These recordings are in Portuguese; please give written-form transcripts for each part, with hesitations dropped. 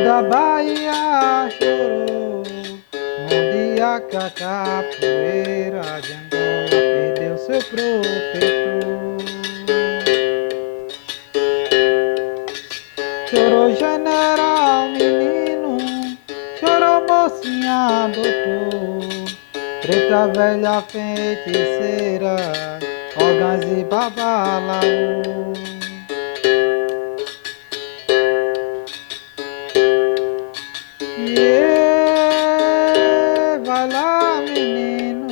Toda Bahia chorou no dia que a capoeira de Angola perdeu seu protetor. Chorou general, menino, chorou mocinha, doutor, preta velha feiticeira, órgãos e babalaú. Vai lá, menino,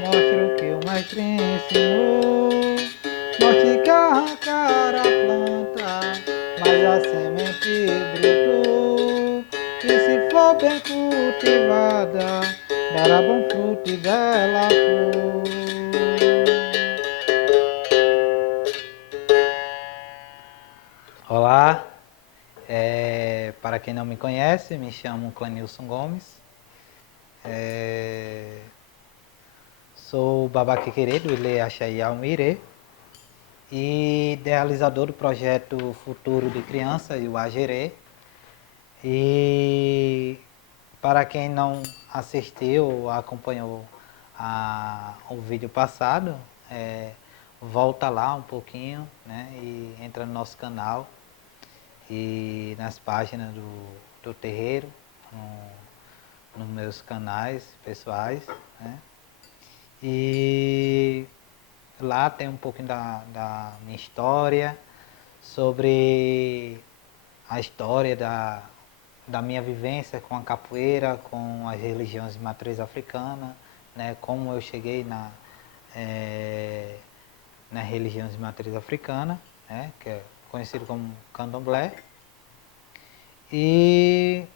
mostra o que o mestre ensinou. Mostre que arrancar a planta, mas a semente brotou. E se for bem cultivada, dará bom fruto e bela flor. Olá, para quem não me conhece, me chamo Clenilson Gomes. Sou babaquequerê do Ilê Axaí Almirê e idealizador do projeto Futuro de Criança e o Agerê. E para quem não assistiu ou acompanhou o vídeo passado, volta lá um pouquinho, né, e entra no nosso canal e nas páginas do terreiro, nos meus canais pessoais, né? E lá tem um pouquinho da minha história, sobre a história da minha vivência com a capoeira, com as religiões de matriz africana, né? Como eu cheguei nas religiões de matriz africana, né? Que é conhecido como candomblé. E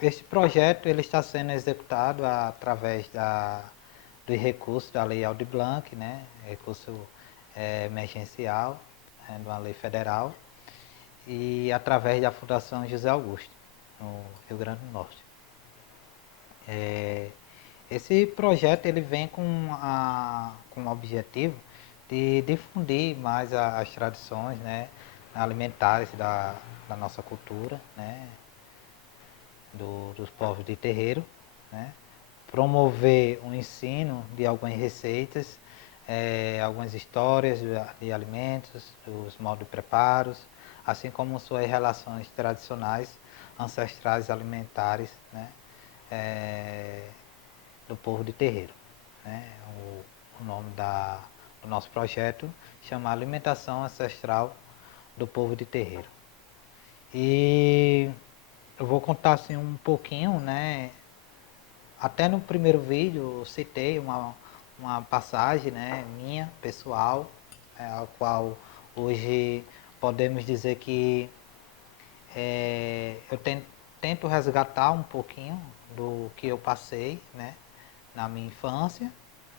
este projeto ele está sendo executado através dos recursos da Lei Aldir Blanc, né? Recurso emergencial, de uma lei federal, e através da Fundação José Augusto, no Rio Grande do Norte. Esse projeto ele vem com o objetivo de difundir mais as tradições, né, alimentares da nossa cultura, né, dos povos de terreiro, né, promover o ensino de algumas receitas, algumas histórias de alimentos, os modos de preparos, assim como suas relações tradicionais, ancestrais alimentares, né, do povo de terreiro. Né? O nome do nosso projeto chama Alimentação Ancestral do Povo de Terreiro. E eu vou contar assim um pouquinho, né? Até no primeiro vídeo eu citei uma passagem, né, minha, pessoal, a qual hoje podemos dizer que eu tento resgatar um pouquinho do que eu passei, né, na minha infância,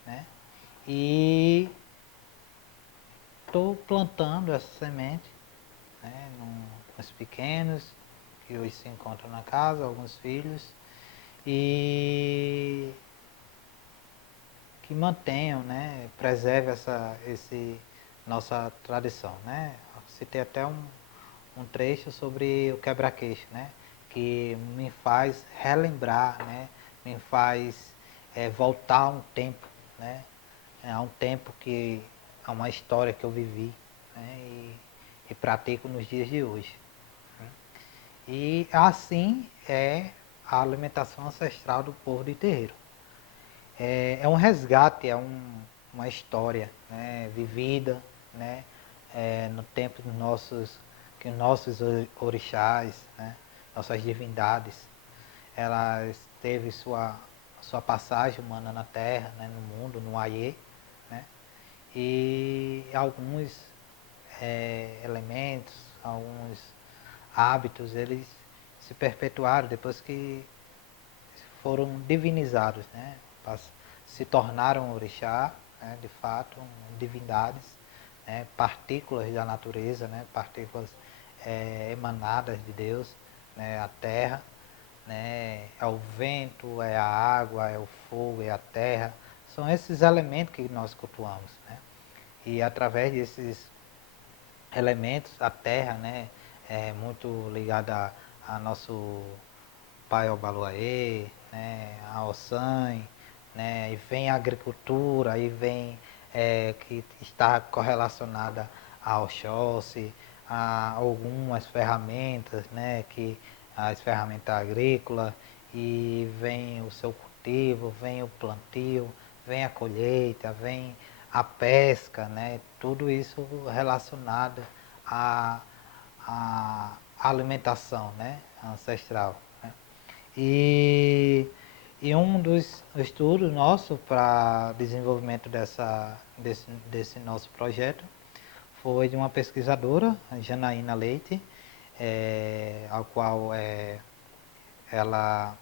né, e estou plantando essa semente, né, nos pequenos que hoje se encontram na casa, alguns filhos, e que mantenham, né, preserve nossa tradição, né. Citei até um trecho sobre o quebra-queixo, né, que me faz relembrar, né, me faz voltar a um tempo, né, a um tempo a uma história que eu vivi, né, e pratico nos dias de hoje. Né. E assim é a alimentação ancestral do povo de terreiro. É um resgate, uma história, né, vivida, né, no tempo que nossos orixás, né, nossas divindades, elas teve sua passagem humana na Terra, né, no mundo, no Aiê, né, e alguns elementos, alguns hábitos, eles se perpetuaram depois que foram divinizados, né? Se tornaram orixá, né? De fato, divindades, né? Partículas da natureza, né? Partículas emanadas de Deus, né? A terra, né? É o vento, é a água, é o fogo, é a terra. São esses elementos que nós cultuamos, né? E através desses elementos, a terra, né, é muito ligada a nosso pai Obaluayê, né, a Ossan, né, e vem a agricultura, aí vem que está correlacionada ao Oxóssi, a algumas ferramentas, né, que as ferramentas agrícolas, e vem o seu cultivo, vem o plantio, vem a colheita, vem a pesca, né, tudo isso relacionado à, à alimentação, né, ancestral. Né. E, e um dos estudos nossos para desenvolvimento desse nosso projeto foi de uma pesquisadora, a Janaína Leite, ao qual ela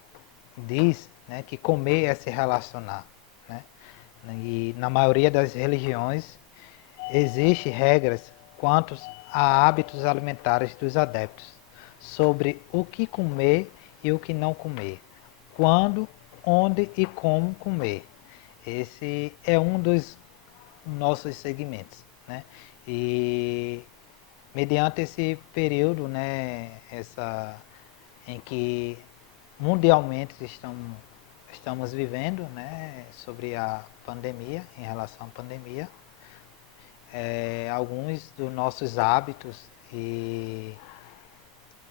diz, né, que comer é se relacionar. Né? E na maioria das religiões existem regras quanto a hábitos alimentares dos adeptos sobre o que comer e o que não comer, quando, onde e como comer. Esse é um dos nossos segmentos, né? E mediante esse período, né, em que mundialmente estamos vivendo, né, sobre a pandemia, em relação à pandemia, alguns dos nossos hábitos e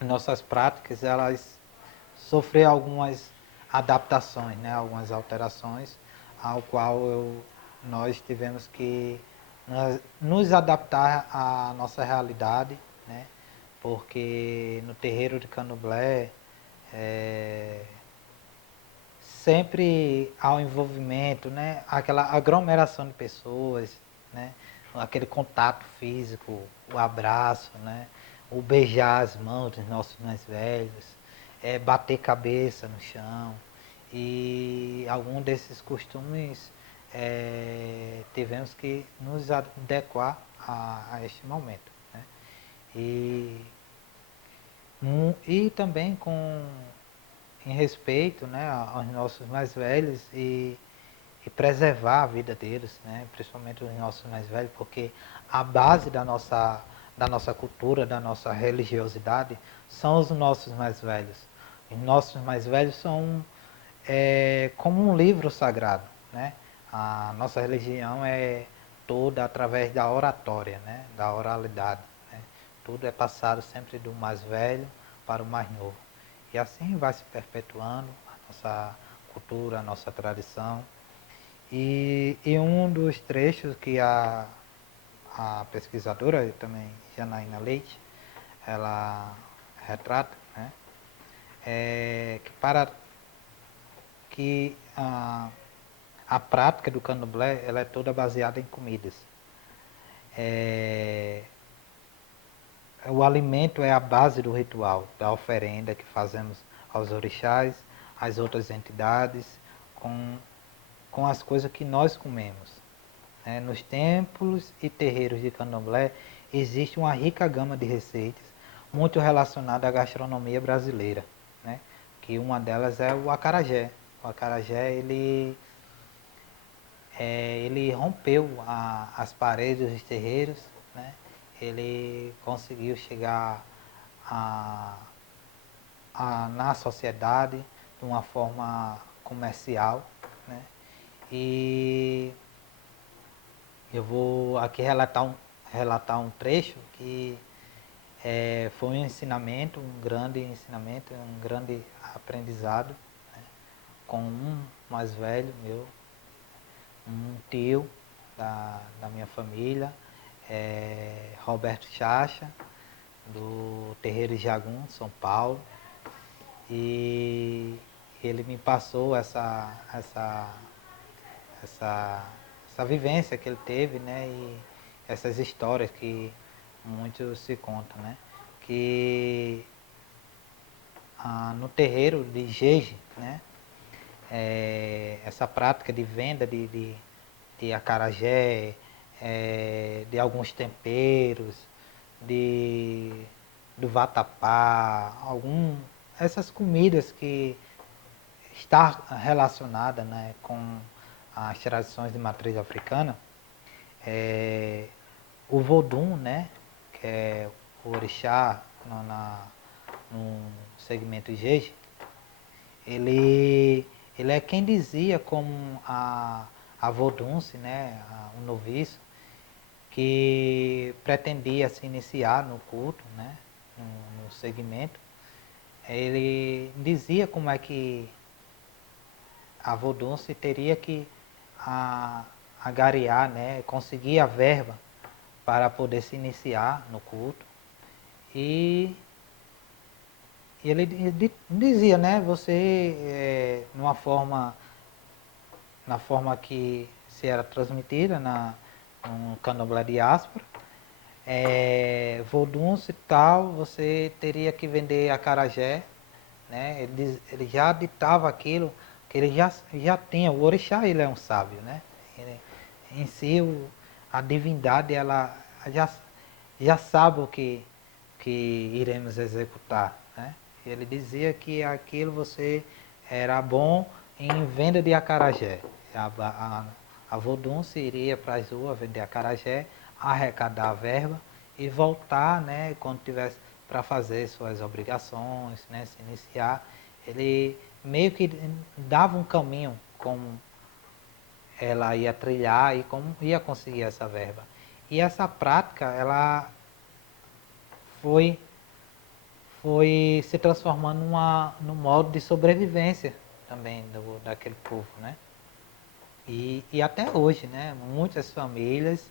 nossas práticas, elas sofreram algumas adaptações, né, algumas alterações, ao qual nós tivemos que nos adaptar à nossa realidade, né, porque no terreiro de Candomblé sempre há o envolvimento, né, aquela aglomeração de pessoas, né, aquele contato físico, o abraço, né, o beijar as mãos dos nossos mais velhos, bater cabeça no chão. E algum desses costumes tivemos que nos adequar a este momento. Né? E, e também em respeito, né, aos nossos mais velhos e preservar a vida deles, né, principalmente os nossos mais velhos, porque a base da nossa cultura, da nossa religiosidade, são os nossos mais velhos. Os nossos mais velhos são como um livro sagrado. Né? A nossa religião é toda através da oratória, né, da oralidade. Né? Tudo é passado sempre do mais velho para o mais novo. E assim vai se perpetuando a nossa cultura, a nossa tradição. E um dos trechos que a pesquisadora, também Janaína Leite, ela retrata, né, é que para que a prática do candomblé ela é toda baseada em comidas. O alimento é a base do ritual, da oferenda que fazemos aos orixás, às outras entidades, com as coisas que nós comemos. Nos templos e terreiros de candomblé existe uma rica gama de receitas, muito relacionada à gastronomia brasileira, né? Que uma delas é o acarajé. O acarajé, ele rompeu as paredes dos terreiros, né? Ele conseguiu chegar a, na sociedade de uma forma comercial, né? E eu vou aqui relatar um trecho que foi um ensinamento, um grande ensinamento, um grande aprendizado, né, com um mais velho meu, um tio da minha família, Roberto Chacha, do Terreiro de Jagum, São Paulo. E ele me passou essa, essa vivência que ele teve, né? E essas histórias que muitos se contam, né? Que no terreiro de Jeje, né? Essa prática de venda de acarajé, de alguns temperos, de, do vatapá, essas comidas que está relacionada, né, com as tradições de matriz africana, o Vodun, né, que é o orixá no segmento Jeje, ele é quem dizia como a Vodunce, né, um noviço, que pretendia se iniciar no culto, né, no segmento. Ele dizia como é que a Vodunce teria que agariar, né, conseguir a verba para poder se iniciar no culto. E ele dizia, né, você, na forma que se era transmitida no candomblé diáspora, Vodunce e tal, você teria que vender acarajé, né? Ele já ditava aquilo, que ele já tinha. O orixá, ele é um sábio, né? Em si, a divindade, ela já sabe que iremos executar, né? Ele dizia que aquilo você era bom em venda de acarajé. A Vodunce iria para as ruas vender acarajé, arrecadar a verba e voltar, né, quando tivesse para fazer suas obrigações, né, se iniciar. Ele meio que dava um caminho como ela ia trilhar e como ia conseguir essa verba. E essa prática, ela foi, foi se transformando num modo de sobrevivência também daquele povo, né? E até hoje, né? Muitas famílias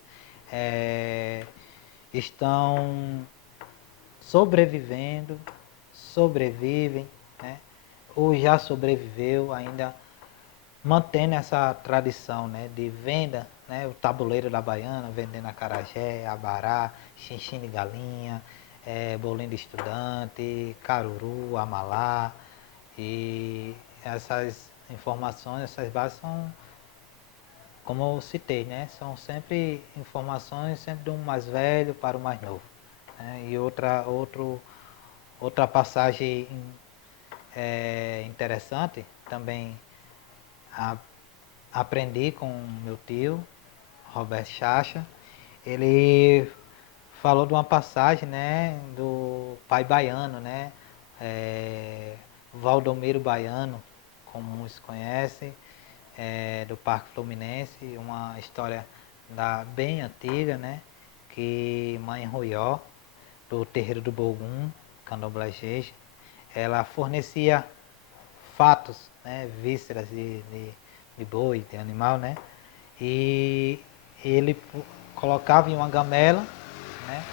é, estão sobrevivendo, sobrevivem, né? Ou já sobreviveu, ainda mantendo essa tradição, né, de venda, né, o tabuleiro da baiana, vendendo acarajé, abará, xinxim de galinha, bolinho de estudante, caruru, amalá, e essas informações, essas bases são, como eu citei, né, são sempre informações sempre do mais velho para o mais novo, né, e outra passagem interessante também aprendi com meu tio, Roberto Chacha. Ele falou de uma passagem, né, do pai baiano, né, Valdomiro Baiano, como muitos conhecem, do Parque Fluminense, uma história bem antiga, né, que Mãe Ruió, do terreiro do Bogum, Candomblé Jeje, ela fornecia fatos, né, vísceras de boi, de animal, né, e ele colocava em uma gamela, né,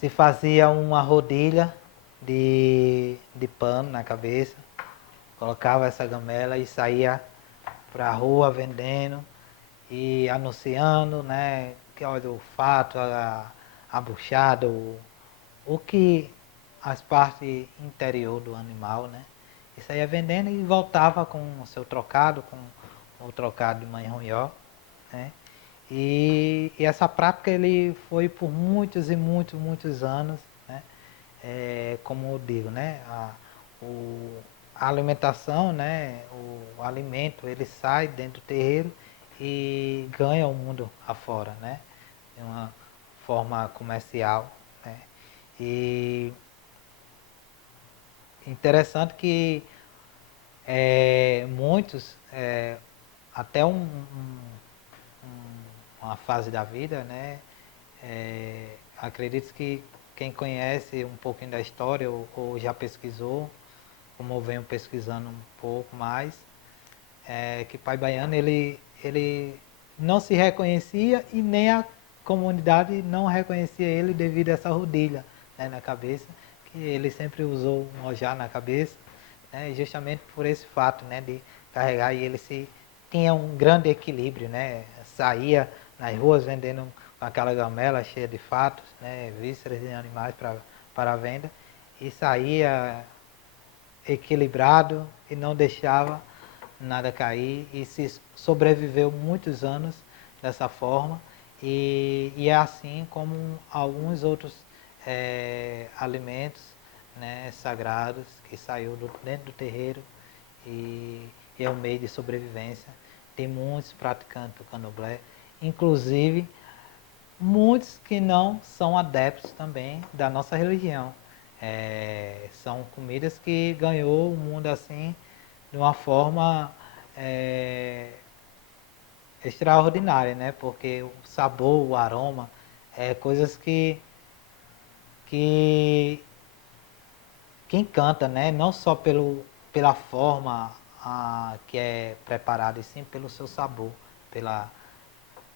se fazia uma rodilha de pano na cabeça, colocava essa gamela e saía para a rua vendendo e anunciando, né, que olha o fato, a buchada, o que as partes interior do animal, né? E saía vendendo e voltava com o seu trocado, com o trocado de mãe Ruió, né? E essa prática ele foi por muitos e muitos, muitos anos, né? Como eu digo, né? A alimentação, né? O alimento, ele sai dentro do terreiro e ganha o mundo afora, né? De uma forma comercial, né? E interessante que muitos, até uma fase da vida, né? Acredito que quem conhece um pouquinho da história ou já pesquisou, como eu venho pesquisando um pouco mais, que Pai Baiano ele não se reconhecia e nem a comunidade não reconhecia ele devido a essa rodilha, né, na cabeça, que ele sempre usou um ojá na cabeça, né, justamente por esse fato, né, de carregar, e ele tinha um grande equilíbrio, né, saía nas ruas vendendo com aquela gamela cheia de fatos, né, vísceras de animais para venda, e saía equilibrado e não deixava nada cair, e se sobreviveu muitos anos dessa forma, e é assim como alguns outros alimentos, né, sagrados que saiu dentro do terreiro, e é um meio de sobrevivência. Tem muitos praticantes do candomblé, inclusive muitos que não são adeptos também da nossa religião. São comidas que ganhou o mundo assim de uma forma é, extraordinária, né? Porque o sabor, o aroma, coisas que, que encanta, né? Não só pela forma que é preparado, e sim pelo seu sabor, pela,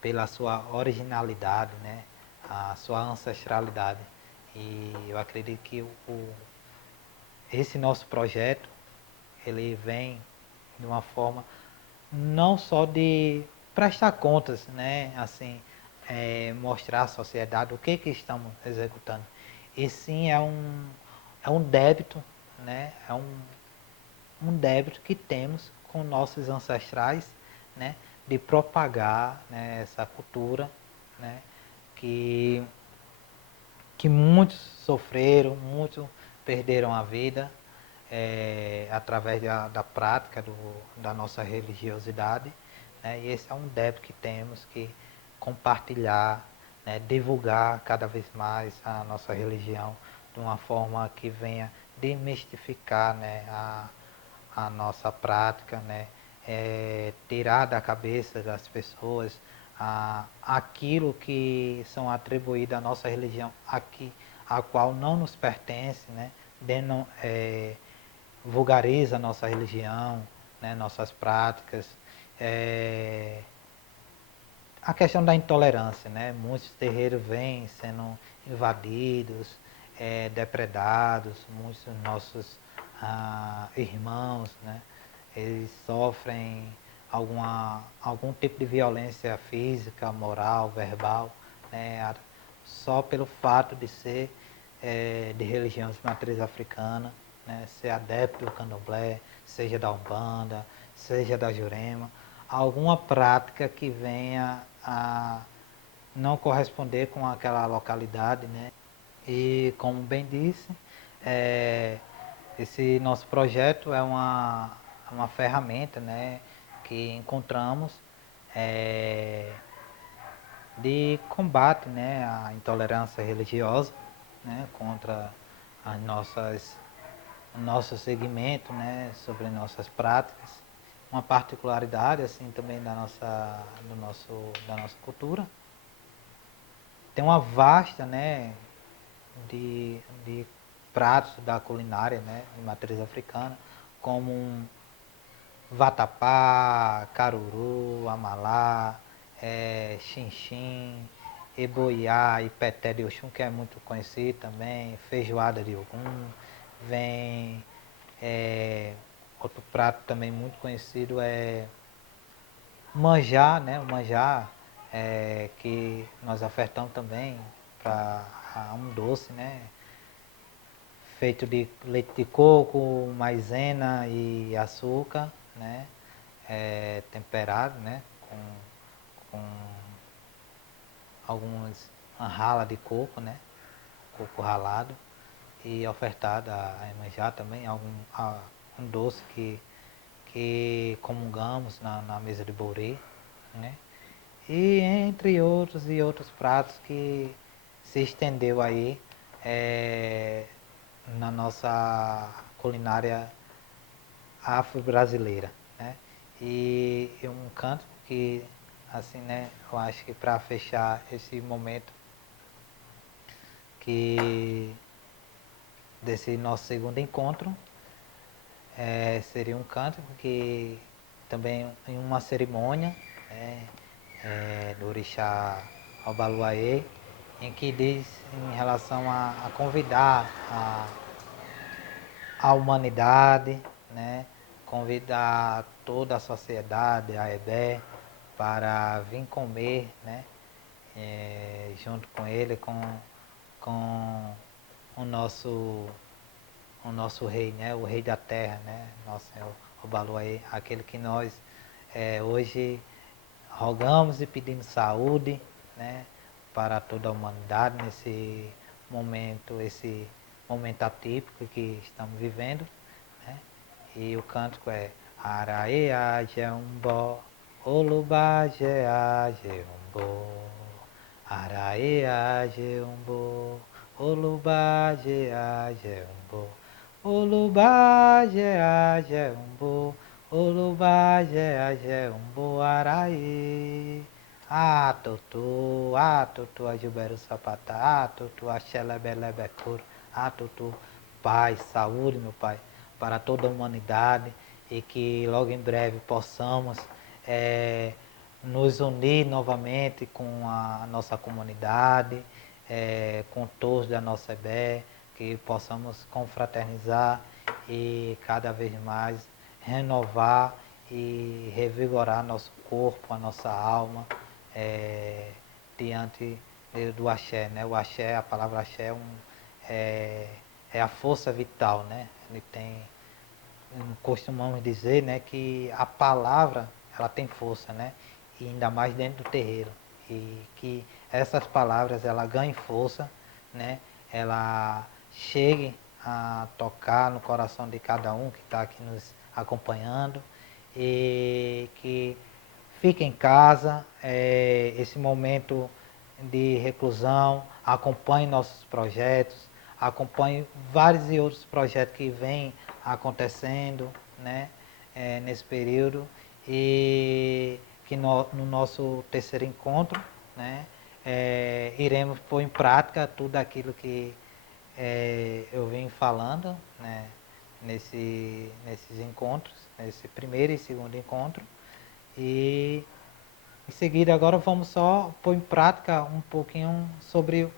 pela sua originalidade, né? A sua ancestralidade. E eu acredito que esse nosso projeto, ele vem de uma forma não só de prestar contas, né? Assim, mostrar à sociedade o que estamos executando. E sim é um débito, né? Um débito que temos com nossos ancestrais, né? De propagar, né, essa cultura, né? Que, que muitos sofreram, muitos perderam a vida através da prática da nossa religiosidade, né? E esse é um débito que temos que compartilhar, né? Divulgar cada vez mais a nossa religião de uma forma que venha demistificar, né, a nossa prática, né? Tirar da cabeça das pessoas aquilo que são atribuídos à nossa religião, a qual não nos pertence, né? Vulgariza a nossa religião, né? Nossas práticas. É, a questão da intolerância, né? Muitos terreiros vêm sendo invadidos, depredados, muitos dos nossos irmãos, né? Eles sofrem algum tipo de violência física, moral, verbal, né? Só pelo fato de ser de religião de matriz africana, né? Ser adepto do candomblé, seja da Umbanda, seja da Jurema, alguma prática que venha a não corresponder com aquela localidade, né? E como bem disse, é, esse nosso projeto é uma ferramenta, né, que encontramos é, de combate, né, à intolerância religiosa, né, contra as o nosso segmento, né, sobre nossas práticas. Uma particularidade assim também da nossa cultura. Tem uma vasta, né, de pratos da culinária, né, de matriz africana, como vatapá, caruru, amalá, xinxim, eboiá e peté de Oxum, que é muito conhecido também, feijoada de Ogum, vem outro prato também muito conhecido é manjar, né? O manjar que nós ofertamos também para um doce, né? Feito de leite de coco, maisena e açúcar, né? Temperado, né? Com algumas uma rala de coco, né? Coco ralado e ofertado a Iemanjá também, um doce que comungamos na mesa de Borê, né? E entre outros e outros pratos que se estendeu aí na nossa culinária afro-brasileira, né? E um canto que, assim, né, eu acho que para fechar esse momento que desse nosso segundo encontro, seria um canto que também em uma cerimônia, né, do orixá Obaluayê, em que diz em relação a convidar a humanidade, né, convidar toda a sociedade, a EBE, para vir comer, né, junto com ele, com o o nosso rei, né, o rei da terra, né, nosso Senhor Obaluayê, aquele que nós hoje rogamos e pedimos saúde, né, para toda a humanidade esse momento atípico que estamos vivendo, né? E o cântico é Araea Jeumbo, Olubá Jea Jeumbo, Araea Jeumbo, Olubá, jeá, jeumbo. Olubá, jeá, jeumbo. Olubá, jeá, jeumbo, araí. Tutu, ajuberu sapatá, tutu, axelebelebe coro, tutu. Paz, saúde, meu Pai, para toda a humanidade e que logo em breve possamos nos unir novamente com a nossa comunidade, com todos da nossa EBE, que possamos confraternizar e cada vez mais renovar e revigorar nosso corpo, a nossa alma, diante do axé, né? O axé, a palavra axé é a força vital, né? Ele tem, costumamos dizer, né, que a palavra ela tem força, né? E ainda mais dentro do terreiro. E que essas palavras ela ganhem força, né? Ela chegue a tocar no coração de cada um que está aqui nos acompanhando e que fique em casa, esse momento de reclusão, acompanhe nossos projetos, acompanhe vários e outros projetos que vêm acontecendo, né, nesse período e que no nosso terceiro encontro, né, iremos pôr em prática tudo aquilo que eu vim falando, né, nesses encontros, nesse primeiro e segundo encontro. E em seguida agora vamos só pôr em prática um pouquinho sobre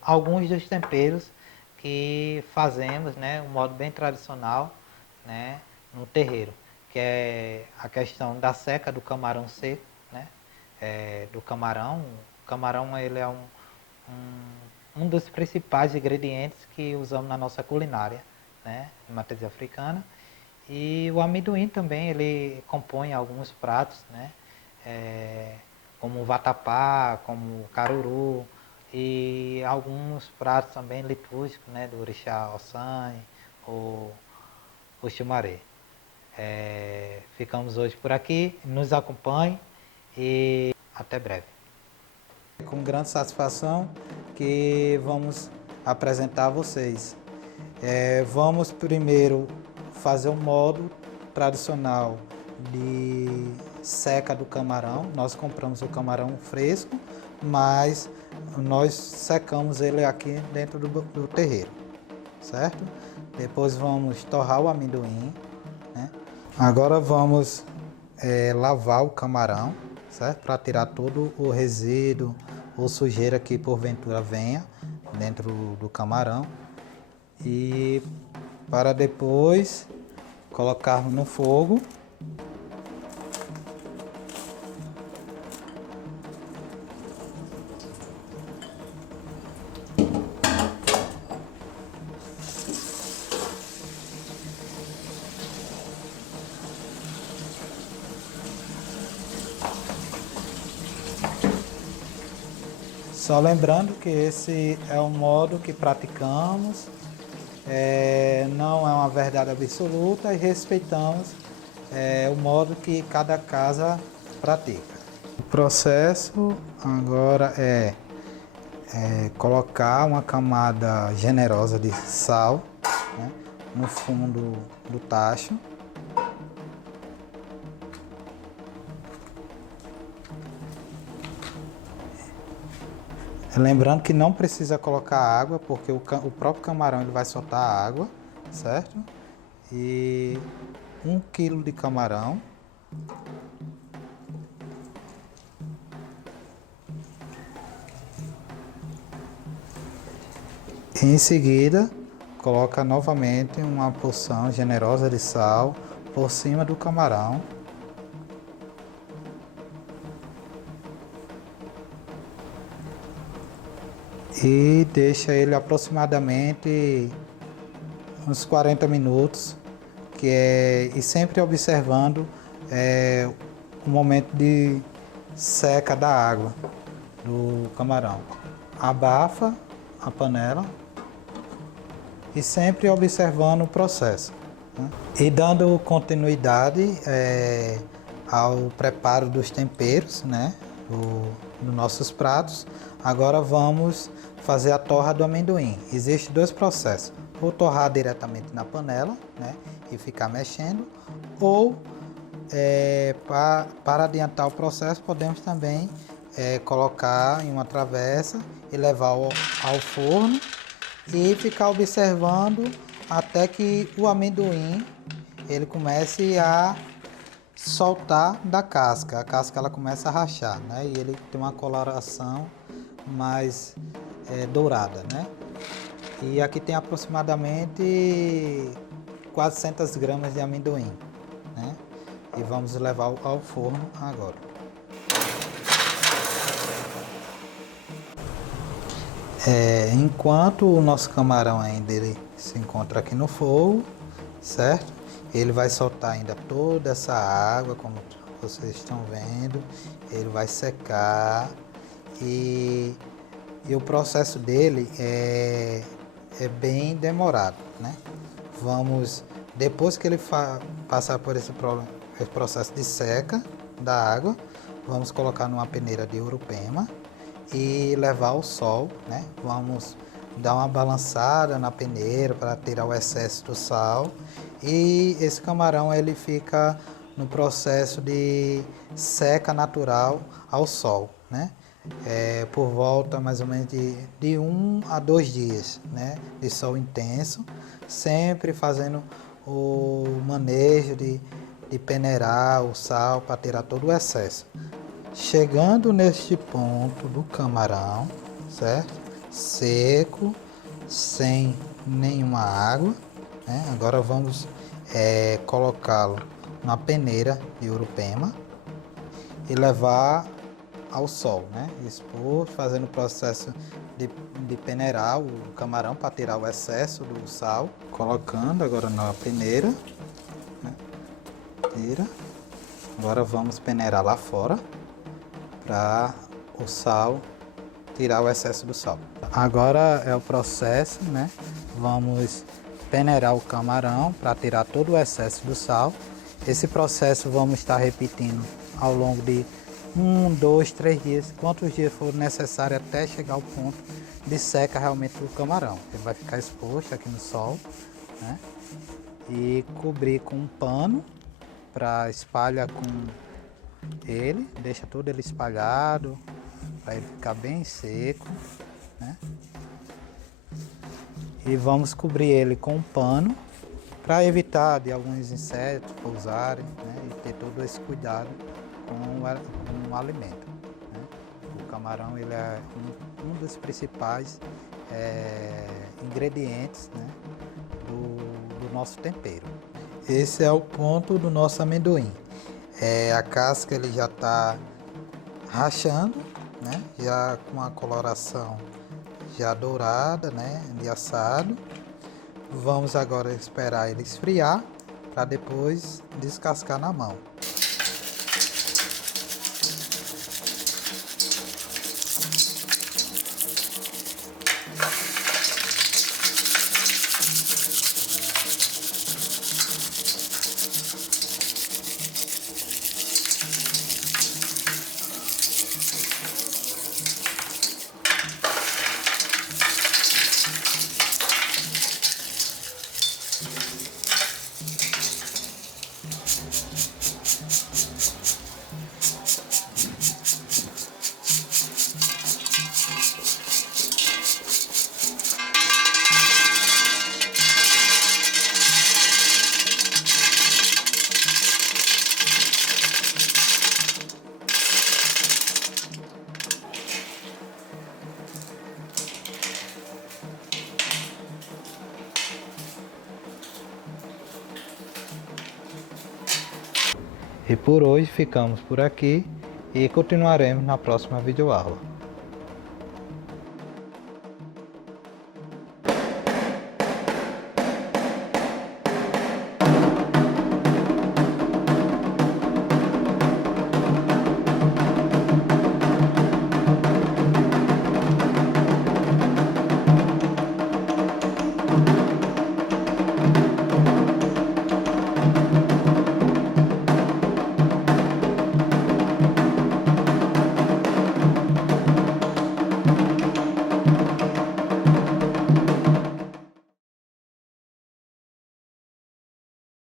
alguns dos temperos que fazemos, né, um modo bem tradicional, né, no terreiro, que é a questão da seca do camarão seco, né, do camarão. O camarão ele é um dos principais ingredientes que usamos na nossa culinária, né, de matriz africana. E o amendoim também, ele compõe alguns pratos, né, como o vatapá, como o caruru, e alguns pratos também litúrgicos, né, do orixá Ossanhe, ou o Xumaré. Ficamos hoje por aqui, nos acompanhe e até breve. Com grande satisfação que vamos apresentar a vocês. Vamos primeiro fazer um modo tradicional de seca do camarão. Nós compramos o camarão fresco, mas nós secamos ele aqui dentro do terreiro, certo? Depois vamos torrar o amendoim, né? Agora vamos lavar o camarão, certo? Para tirar todo o resíduo ou sujeira que porventura venha dentro do camarão. E para depois colocarmos no fogo. Só lembrando que esse é o modo que praticamos, não é uma verdade absoluta e respeitamos o modo que cada casa pratica. O processo agora é colocar uma camada generosa de sal, né, no fundo do tacho. Lembrando que não precisa colocar água, porque o próprio camarão ele vai soltar água, certo? E 1 quilo de camarão. Em seguida, coloca novamente uma porção generosa de sal por cima do camarão. E deixa ele aproximadamente uns 40 minutos, e sempre observando o momento de seca da água do camarão. Abafa a panela e sempre observando o processo, né? E dando continuidade ao preparo dos temperos, né, dos nossos pratos. Agora vamos fazer a torra do amendoim. Existem dois processos: ou torrar diretamente na panela, né, e ficar mexendo, ou para adiantar o processo podemos também colocar em uma travessa e levar ao forno e ficar observando até que o amendoim ele comece a soltar da casca. A casca ela começa a rachar, né? E ele tem uma coloração mais dourada, né? E aqui tem aproximadamente 400 gramas de amendoim, né? E vamos levar ao forno agora. Enquanto o nosso camarão ainda ele se encontra aqui no fogo, certo? Ele vai soltar ainda toda essa água, como vocês estão vendo. Ele vai secar e o processo dele é bem demorado, né? Depois que ele passar por esse processo de seca da água, vamos colocar numa peneira de urupema e levar ao sol, né? Vamos dar uma balançada na peneira para tirar o excesso do sal, e esse camarão ele fica no processo de seca natural ao sol, né? Por volta mais ou menos de 1 a 2 dias, né? De sol intenso, sempre fazendo o manejo de peneirar o sal para tirar todo o excesso. Chegando neste ponto do camarão, certo? Seco, sem nenhuma água, né? Agora vamos colocá-lo na peneira de urupema e levar ao sol, né? Expor, fazendo o processo de peneirar o camarão para tirar o excesso do sal. Colocando agora na peneira, né? Tira. Agora vamos peneirar lá fora para o sal tirar o excesso do sal. Agora é o processo, né? Vamos peneirar o camarão para tirar todo o excesso do sal. Esse processo vamos estar repetindo ao longo de 1, 2, 3 dias, quantos dias for necessário até chegar ao ponto de seca realmente do camarão. Ele vai ficar exposto aqui no sol, né? E cobrir com um pano para espalhar com ele, deixa todo ele espalhado para ele ficar bem seco, né? E vamos cobrir ele com um pano para evitar de alguns insetos pousarem, né? E ter todo esse cuidado com o alimento, né? O camarão ele é um dos principais ingredientes, né? do nosso tempero. Esse é o ponto do nosso amendoim. A casca ele já está rachando, né? Já com a coloração já dourada, né? De assado. Vamos agora esperar ele esfriar para depois descascar na mão. E por hoje ficamos por aqui e continuaremos na próxima videoaula.